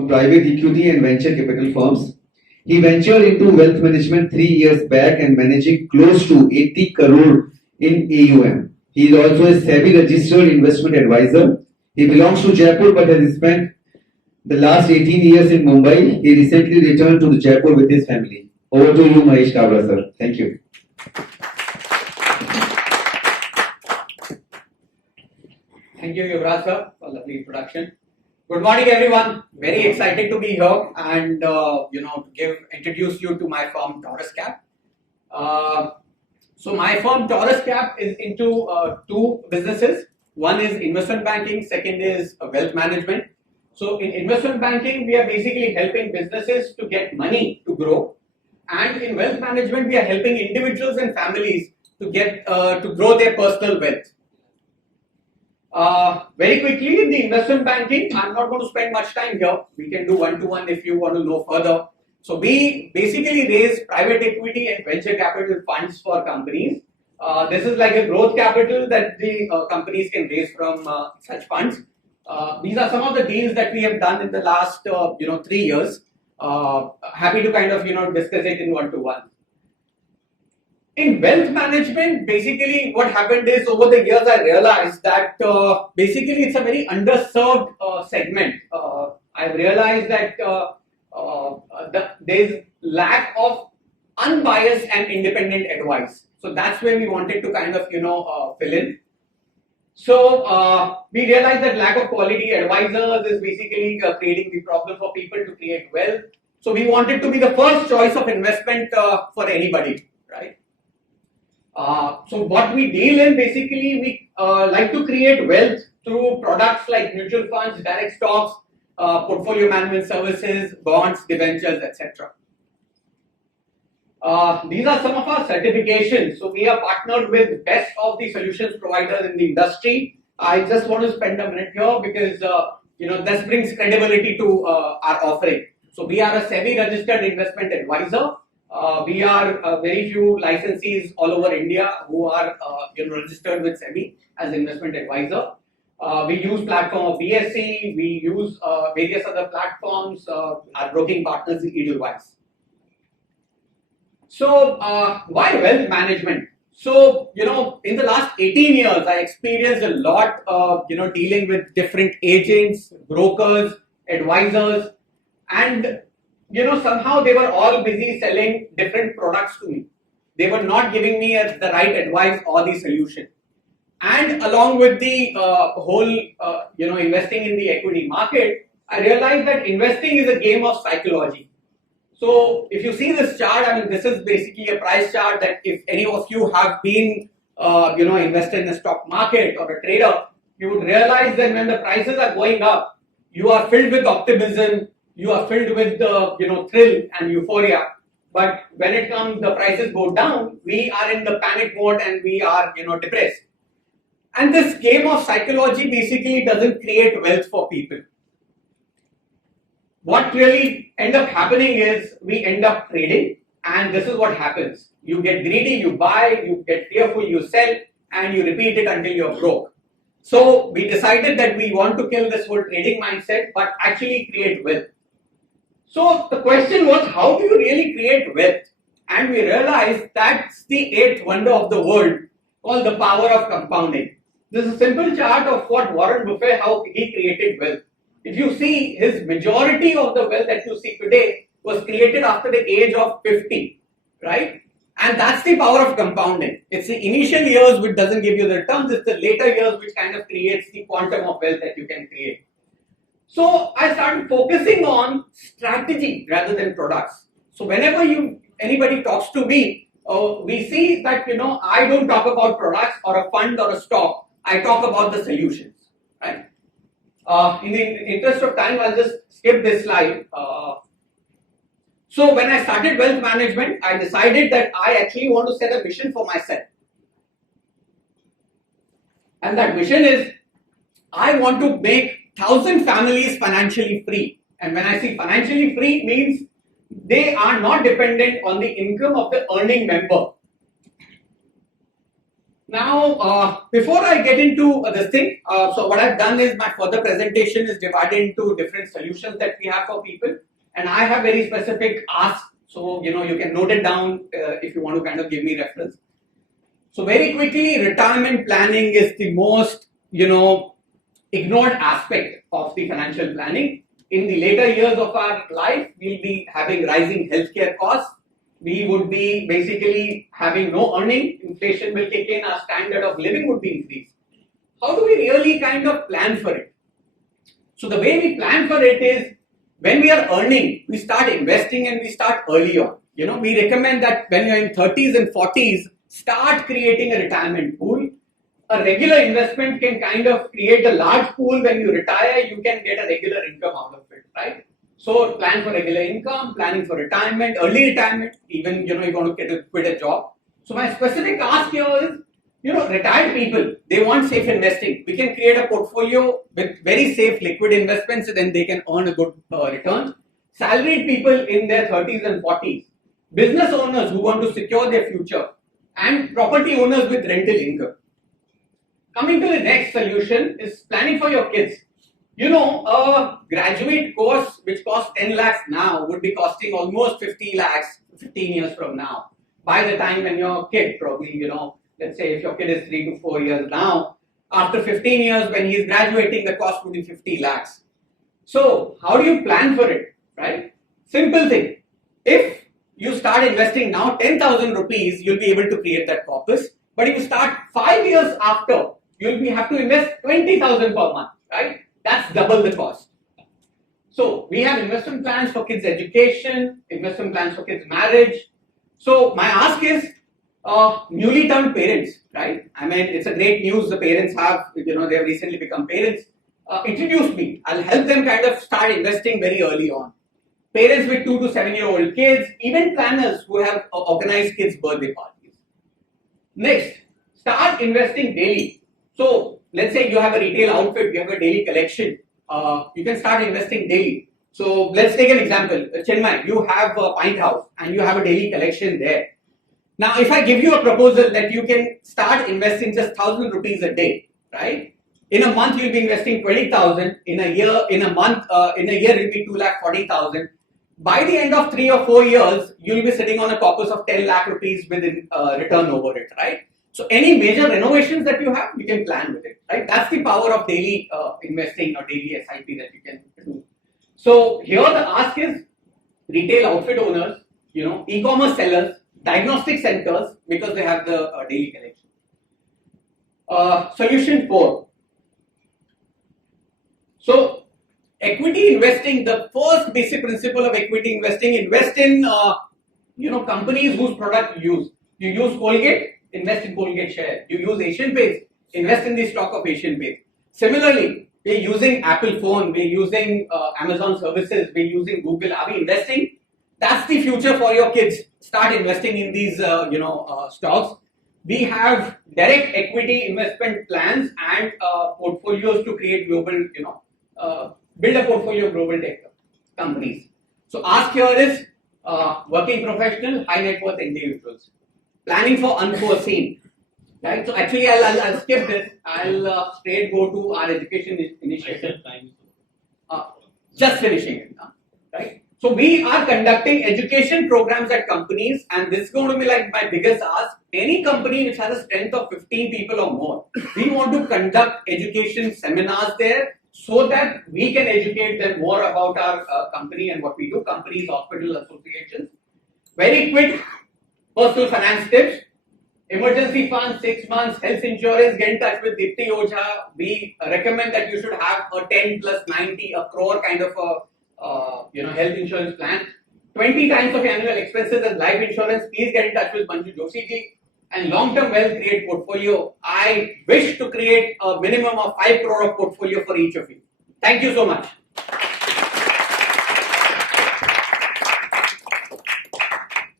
from private equity and venture capital firms. He ventured into wealth management 3 years back and managing close to 80 crore in AUM. He is also a SEBI registered investment advisor. He belongs to Jaipur but has spent the last 18 years in Mumbai. He recently returned to Jaipur with his family. Over to you, Mahesh Kabra, sir. Thank you. Thank you, Yuvraj sir, for lovely introduction. Good morning, everyone. Very excited to be here and introduce you to my firm TaurusCap. So my firm TaurusCap is into two businesses. One is investment banking, second is wealth management. So in investment banking, we are basically helping businesses to get money to grow, and in wealth management, we are helping individuals and families to get to grow their personal wealth. Very quickly, in the investment banking, I'm not going to spend much time here. We can do one-to-one if you want to know further. So we basically raise private equity and venture capital funds for companies. This is like a growth capital that the companies can raise from such funds. These are some of the deals that we have done in the last 3 years. Happy to kind of discuss it in one-to-one. In wealth management, basically what happened is over the years I realized that basically it's a very underserved segment. I've realized that there's lack of unbiased and independent advice. So that's where we wanted to kind of fill in. So we realized that lack of quality advisors is basically creating the problem for people to create wealth. So we wanted to be the first choice of investment for anybody, right? So what we deal in, basically we like to create wealth through products like mutual funds, direct stocks, portfolio management services, bonds, debentures, etc. These are some of our certifications. So we are partnered with best of the solutions providers in the industry. I just want to spend a minute here because this brings credibility to our offering. So we are a SEBI registered investment advisor. We are very few licensees all over India who are registered with SEBI as investment advisor. We use platform of BSE. We use various other platforms. Our broking partners is Edelweiss. So why wealth management? So in the last 18 years, I experienced a lot of dealing with different agents, brokers, advisors, and somehow they were all busy selling different products to me. They were not giving me the right advice or the solution. And along with the whole investing in the equity market, I realized that investing is a game of psychology. So if you see this chart, I mean, this is basically a price chart that if any of you have been, invested in the stock market or a trader, you would realize that when the prices are going up, you are filled with optimism, you are filled with the, thrill and euphoria. But when the prices go down, we are in the panic mode and we are, depressed. And this game of psychology basically doesn't create wealth for people. What really ends up happening is we end up trading, and this is what happens. You get greedy, you buy, you get fearful, you sell, and you repeat it until you're broke. So we decided that we want to kill this whole trading mindset, but actually create wealth. So the question was, how do you really create wealth? And we realized that's the eighth wonder of the world, called the power of compounding. This is a simple chart of what Warren Buffett, how he created wealth. If you see, his majority of the wealth that you see today was created after the age of 50, right? And that's the power of compounding. It's the initial years which doesn't give you the returns, it's the later years which kind of creates the quantum of wealth that you can create. So I started focusing on strategy rather than products. So whenever anybody talks to me, we see that I don't talk about products or a fund or a stock. I talk about the solutions, right? In the interest of time, I'll just skip this slide. So when I started wealth management, I decided that I actually want to set a vision for myself. And that vision is, I want to make 1,000 families financially free. And when I say financially free, means they are not dependent on the income of the earning member. Now, before I get into this thing, so what I've done is my further presentation is divided into different solutions that we have for people, and I have very specific asks. So you can note it down if you want to kind of give me reference. So very quickly, retirement planning is the most ignored aspect of the financial planning. In the later years of our life, we'll be having rising healthcare costs. We would be basically having no earning, inflation will kick in, our standard of living would be increased. How do we really kind of plan for it? So the way we plan for it is when we are earning, we start investing and we start early on. We recommend that when you're in 30s and 40s, start creating a retirement pool. A regular investment can kind of create a large pool. When you retire, you can get a regular income out of it, right? So plan for regular income, planning for retirement, early retirement, even you want to quit a job. So my specific ask here is, retired people, they want safe investing. We can create a portfolio with very safe liquid investments, and then they can earn a good return. Salaried people in their 30s and 40s, business owners who want to secure their future, and property owners with rental income. Coming to the next solution is planning for your kids. A graduate course which costs 10 lakhs now would be costing almost 50 lakhs 15 years from now. By the time when your kid probably, let's say if your kid is 3 to 4 years now, after 15 years when he is graduating, the cost would be 50 lakhs. So how do you plan for it, right? Simple thing. If you start investing now 10,000 rupees, you'll be able to create that corpus. But if you start 5 years after, you'll have to invest 20,000 per month, right? That's double the cost. So we have investment plans for kids' education, investment plans for kids' marriage. So my ask is, newly turned parents, right? I mean, it's a great news. The parents have, they have recently become parents. Introduce me. I'll help them kind of start investing very early on. Parents with 2 to 7-year-old kids, event planners who have organized kids' birthday parties. Next, start investing daily. So let's say you have a retail outfit, you have a daily collection. You can start investing daily. So let's take an example. Chinmay, you have a pint house and you have a daily collection there. Now, if I give you a proposal that you can start investing just 1,000 rupees a day, right? In a month, you'll be investing 20,000. In a year, it will be 2,40,000. By the end of 3 or 4 years, you'll be sitting on a corpus of 10 lakh rupees with return over it, right? So any major renovations that you have, you can plan with it, right? That's the power of daily investing or daily SIP that you can do. So here the ask is retail outfit owners, e-commerce sellers, diagnostic centers, because they have the daily collection. Solution 4. So equity investing, the first basic principle of equity investing, invest in companies whose product you use. You use Colgate, invest in Colgate share. You use Asian Paints, invest in the stock of Asian Paints. Similarly, we're using Apple phone, we're using Amazon services, we're using Google. Are we investing? That's the future for your kids. Start investing in these stocks. We have direct equity investment plans and portfolios to create global, build a portfolio of global tech companies. So ask here is working professional, high net worth individuals. Planning for unforeseen, right? So actually, I'll skip this. I'll straight go to our education initiative. Just finishing it now, right? So we are conducting education programs at companies, and this is going to be like my biggest ask. Any company which has a strength of 15 people or more, we want to conduct education seminars there so that we can educate them more about our company and what we do. Companies, hospital associations. Very quick. Personal finance tips, emergency fund, 6 months, health insurance, get in touch with Dipti Ojha. We recommend that you should have a 10 plus 90, a crore kind of a health insurance plan. 20 times of annual expenses as life insurance. Please get in touch with Manju Joshi ji. And long-term wealth create portfolio. I wish to create a minimum of 5 crore of portfolio for each of you. Thank you so much.